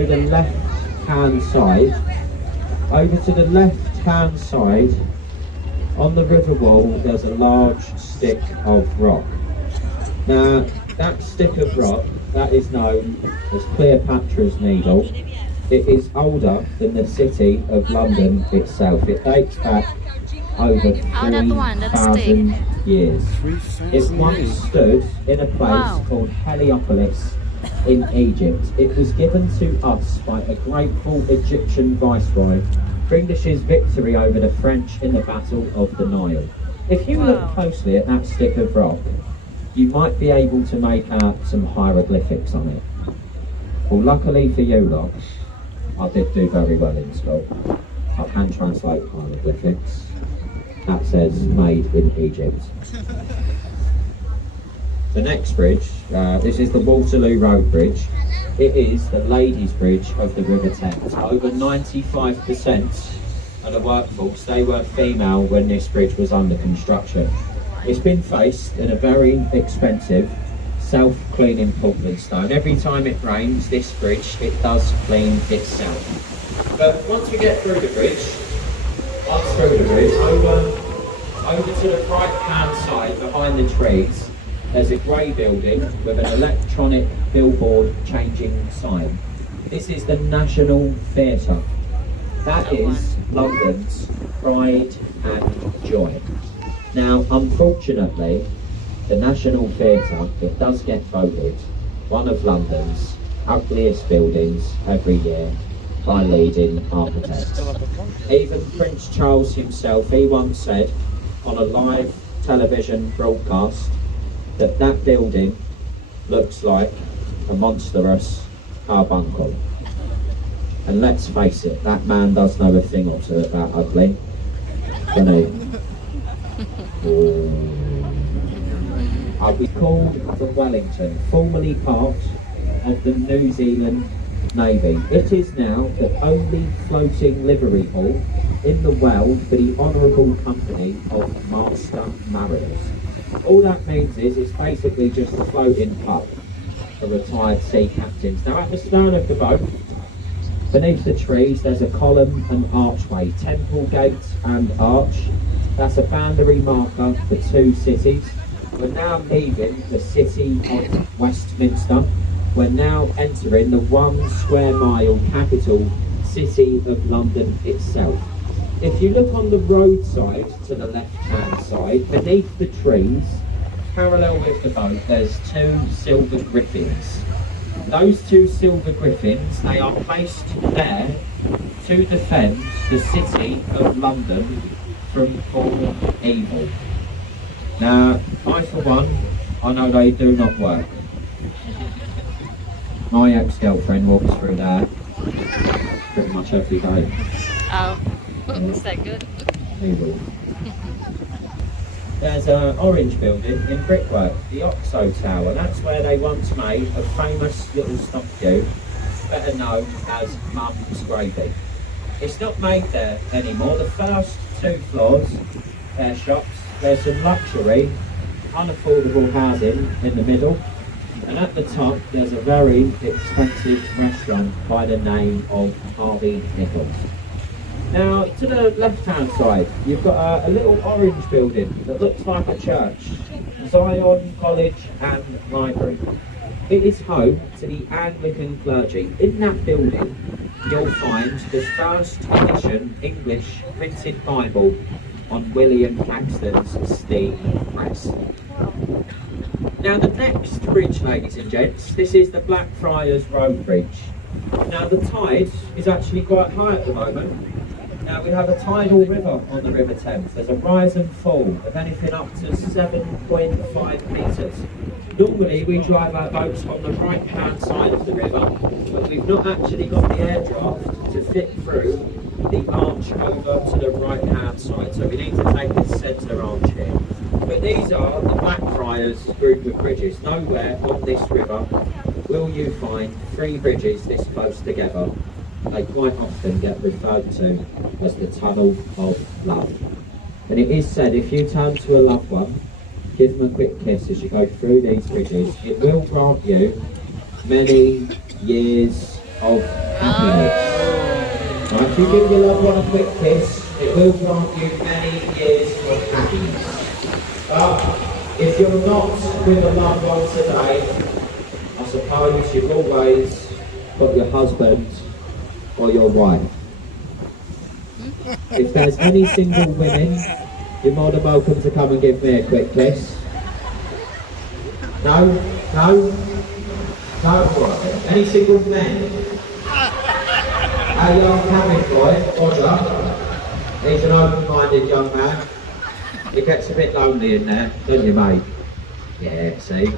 to the left-hand side, over to the left-hand side, on the river wall, there's a large stick of rock. Now, that stick of rock, that is known as Cleopatra's Needle. It is older than the city of London itself. It dates back over 3,000 years. It once stood in a place called Heliopolis in Egypt. It was given to us by a grateful Egyptian viceroy for English's victory over the French in the Battle of the Nile. If you look closely at that stick of rock, you might be able to make out some hieroglyphics on it. Well, luckily for you lot, I did do very well in school. I can translate hieroglyphics. That says made in Egypt. The next bridge, this is the Waterloo Road Bridge. It is the ladies' bridge of the River Thames. Over 95% of the workforce, they were female when this bridge was under construction. It's been faced in a very expensive self-cleaning Portland stone. Every time it rains, this bridge, it does clean itself. But once we get through the bridge, over to the right-hand side, behind the trees, there's a grey building with an electronic billboard changing sign. This is the National Theatre. That is London's pride and joy. Now, unfortunately, the National Theatre, it does get voted one of London's ugliest buildings every year by leading architects. Even Prince Charles himself, he once said on a live television broadcast that that building looks like a monstrous carbuncle. And let's face it, that man does know a thing or two about ugly, doesn't he? We called the Wellington, formerly part of the New Zealand Navy. It is now the only floating livery hall in the world for the honourable company of Master Mariners. All that means is it's basically just a floating pub for retired sea captains. Now at the stern of the boat, beneath the trees, there's a column and archway, Temple Gate and Arch. That's a boundary marker for two cities. We're now leaving the city of Westminster. We're now entering the 1 square mile capital city of London itself. If you look on the roadside to the left-hand side, beneath the trees, parallel with the boat, there's two silver griffins. Those two silver griffins, they are placed there to defend the city of London from all evil. Now, I for one, I know they do not work. My ex-girlfriend walks through there pretty much every day. Oh, is that good? Evil. There's an orange building in brickwork, the Oxo Tower. That's where they once made a famous little stopcock, better known as Mum's Gravy. It's not made there anymore. The first 2 floors, they're shops. There's some luxury, unaffordable housing in the middle, and at the top there's a very expensive restaurant by the name of Harvey Nichols. Now to the left-hand side, you've got a little orange building that looks like a church, Zion College and Library. It is home to the Anglican clergy. In that building, you'll find the first edition English printed Bible on William Caxton's steam press. Now the next bridge, ladies and gents, this is the Blackfriars Road Bridge. Now the tide is actually quite high at the moment. Now we have a tidal river on the River Thames. There's a rise and fall of anything up to 7.5 metres. Normally we drive our boats on the right hand side of the river, but we've not actually got the air draft to fit through the arch over to the right hand side, so we need to take this centre arch here. But these are the Blackfriars group of bridges. Nowhere on this river will you find 3 bridges this close together. They quite often get referred to as the Tunnel of Love. And it is said if you turn to a loved one, give them a quick kiss as you go through these bridges, it will grant you many years of happiness. Now, if you give your loved one a quick kiss, it will grant you many years of happiness. But if you're not with a loved one today, I suppose you've always got your husband or your wife. If there's any single women, you're more than welcome to come and give me a quick kiss. No? No? No? Right. Any single men? Our young cabin boy, Roger, he's an open-minded young man. It gets a bit lonely in there, don't you, mate? Yeah, see?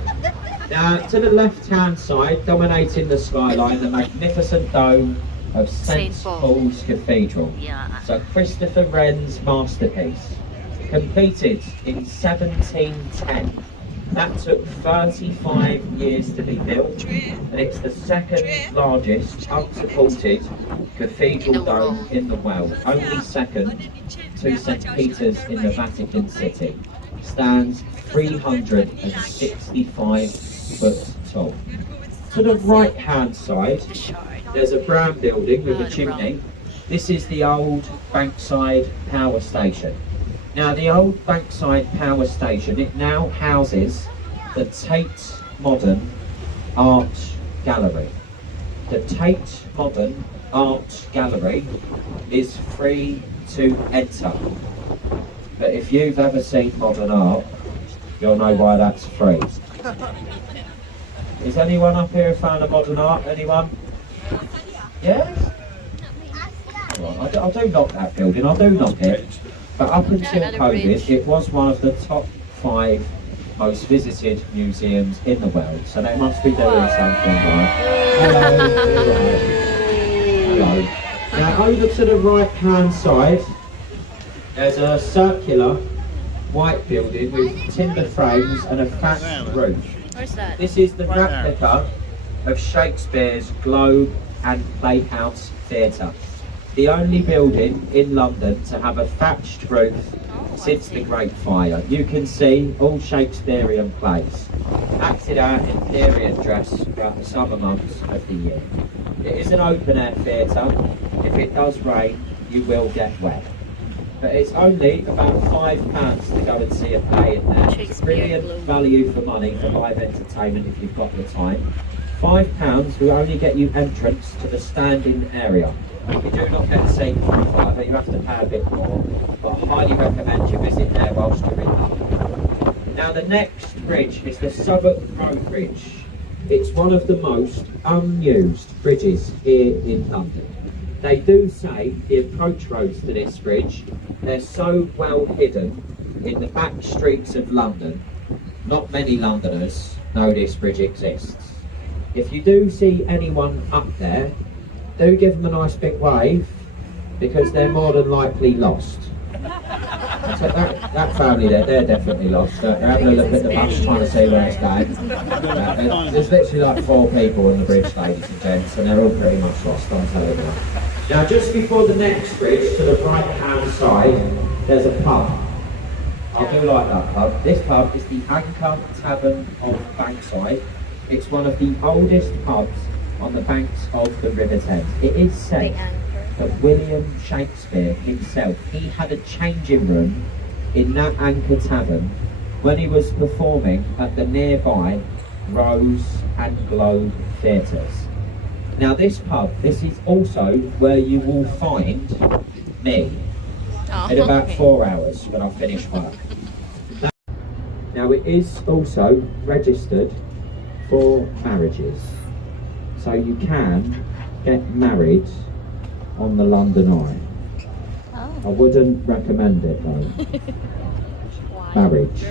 Now, to the left-hand side, dominating the skyline, the magnificent dome of St. Paul's Cathedral. So Christopher Wren's masterpiece, completed in 1710. That took 35 years to be built, and it's the second largest unsupported cathedral dome in the world, only second to St. Peter's in the Vatican City. Stands 365 foot tall. To the right hand side, there's a brown building with a chimney. This is the old Bankside Power Station. Now the old Bankside Power Station, it now houses the Tate Modern Art Gallery. The Tate Modern Art Gallery is free to enter. But if you've ever seen modern art, you'll know why that's free. Is anyone up here a fan of modern art? Anyone? Yeah? Right, I do knock that building, I do knock it. But up until COVID, it was one of the top 5 most visited museums in the world. So they must be doing something right. Hello. Hello. Now over to the right hand side, there's a circular white building with timber frames and a thatched roof. Where's that? This is the replica of Shakespeare's Globe and Playhouse Theatre. The only building in London to have a thatched roof since the Great Fire. You can see all Shakespearean plays acted out in period dress throughout the summer months of the year. It is an open air theatre. If it does rain, you will get wet. But it's only about £5 to go and see a play in there. It's brilliant value for money for live entertainment if you've got the time. £5 will only get you entrance to the standing area. You do not get a seat for £5, you have to pay a bit more, but I highly recommend you visit there whilst you're in London. Now the next bridge is the Southwark Road Bridge. It's one of the most unused bridges here in London. They do say the approach roads to this bridge, they're so well hidden in the back streets of London, not many Londoners know this bridge exists. If you do see anyone up there, do give them a nice big wave, because they're more than likely lost. So that family there, they're definitely lost. They're having a look at the bus trying to see where it's going. There's literally like 4 people on the bridge, ladies and gents, and they're all pretty much lost, I'm telling you. Now just before the next bridge, to the right hand side, there's a pub. I do like that pub. This pub is the Anchor Tavern of Bankside. It's one of the oldest pubs on the banks of the River Thames. It is said that William Shakespeare himself, he had a changing room in that Anchor Tavern when he was performing at the nearby Rose and Globe theatres. Now this pub, this is also where you will find me in about 4 hours when I finish work. Now it is also registered for marriages. So you can get married on the London Eye. I wouldn't recommend it though. Marriage.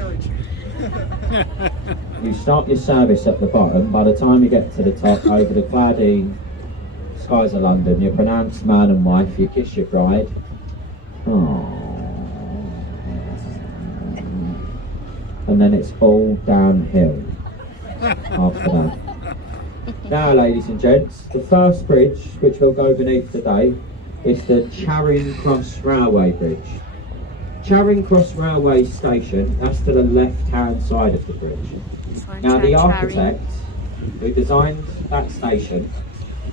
You start your service at the bottom. By the time you get to the top, over the cloudy skies of London, you're pronounced man and wife, you kiss your bride. And then it's all downhill after that. Now ladies and gents, the first bridge which we'll go beneath today is the Charing Cross Railway Bridge. Charing Cross Railway Station, that's to the left hand side of the bridge. Now the architect who designed that station,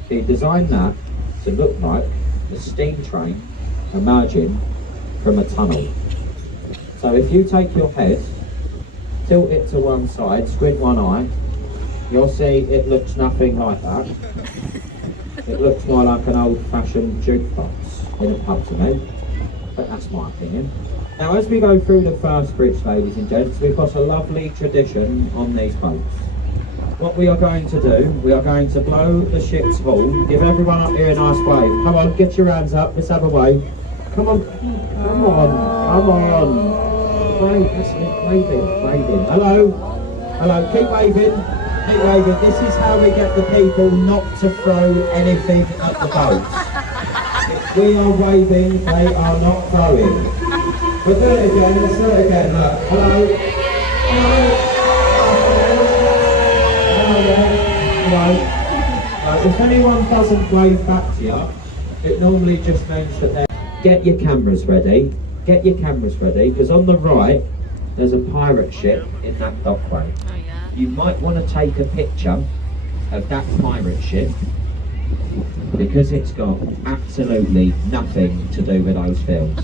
He designed that to look like the steam train emerging from a tunnel. So if you take your head, tilt it to one side, squint one eye, you'll see it looks nothing like that. It looks more like an old-fashioned jukebox in a pub to me, but that's my opinion. Now as we go through the first bridge, ladies and gents, we've got a lovely tradition on these boats. What we are going to do, we are going to blow the ship's horn, give everyone up here a nice wave. Come on, get your hands up, let's have a wave. Come on, come on, come on. Wave, that's it, waving. Hello, hello, keep waving. Keep waving. This is how we get the people not to throw anything at the boat. If we are waving, they are not throwing. We'll do it again, let's do it again. Look. Hello. Hello. If anyone doesn't wave back to you, it normally just means that they're... Get your cameras ready. Get your cameras ready, because on the right, there's a pirate ship in that dockway. Oh, yeah. You might want to take a picture of that pirate ship, because it's got absolutely nothing to do with those films.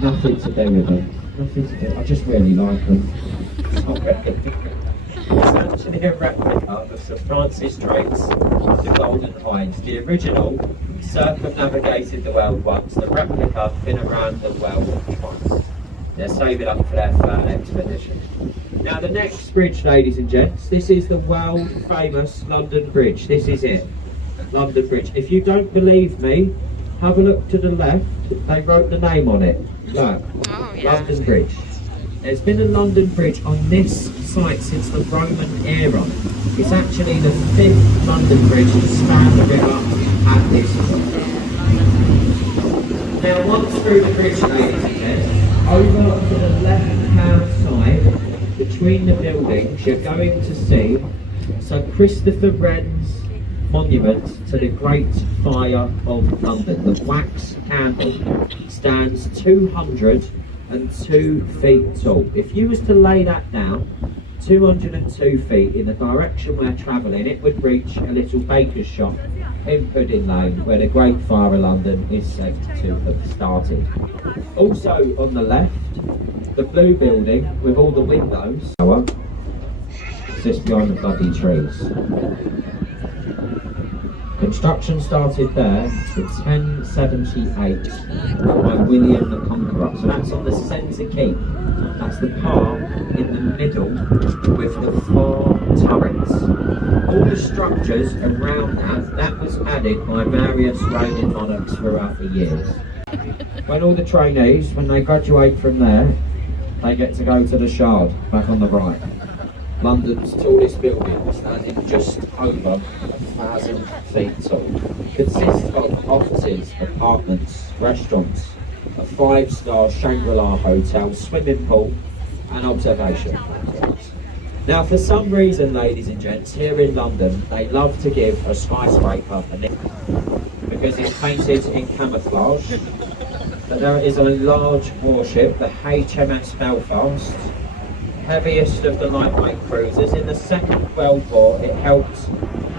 Nothing to do with them. Nothing to do. I just really like them. Sorry. It's actually a replica of Sir Francis Drake's The Golden Hind. The original circumnavigated the world once. The replica been around the world twice. They're saving up for their third expedition. Now the next bridge, ladies and gents, this is the world famous London Bridge. This is it. London Bridge. If you don't believe me, have a look to the left. They wrote the name on it. Look, Oh, yeah. London Bridge. There's been a London Bridge on this site since the Roman era. It's actually the 5th London Bridge to span the river at this point. Now once through the bridge, ladies and gents, over to the left-hand side, between the buildings, you're going to see Sir Christopher Wren's monument to the Great Fire of London. The wax candle stands 202 feet tall. If you was to lay that down 202 feet in the direction we're travelling, it would reach a little baker's shop in Pudding Lane, where the Great Fire of London is said to have started. Also on the left, the blue building with all the windows sits behind the bloody trees. Construction started there in 1078 by William the Conqueror. So that's on the centre keep. That's the part in the middle with the 4 turrets. All the structures around that was added by various Roman monarchs throughout the years. When all the trainees, when they graduate from there, they get to go to the Shard, back on the right. London's tallest building, standing just over 1,000 feet tall. Consists of offices, apartments, restaurants, a 5-star Shangri-La hotel, swimming pool and observation platforms. Now for some reason, ladies and gents, here in London, they love to give a skyscraper a nickname because it's painted in camouflage. But there is a large warship, the HMS Belfast, heaviest of the lightweight cruisers. In the Second World War, it helped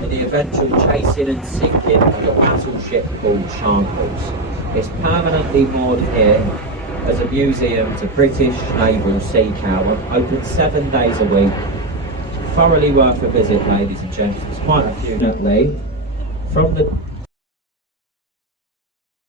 in the eventual chasing and sinking of the battleship called Charles. It's permanently moored here as a museum to British Naval Sea Power, open 7 days a week. Thoroughly worth a visit, ladies and gents. There's quite a few, definitely. From the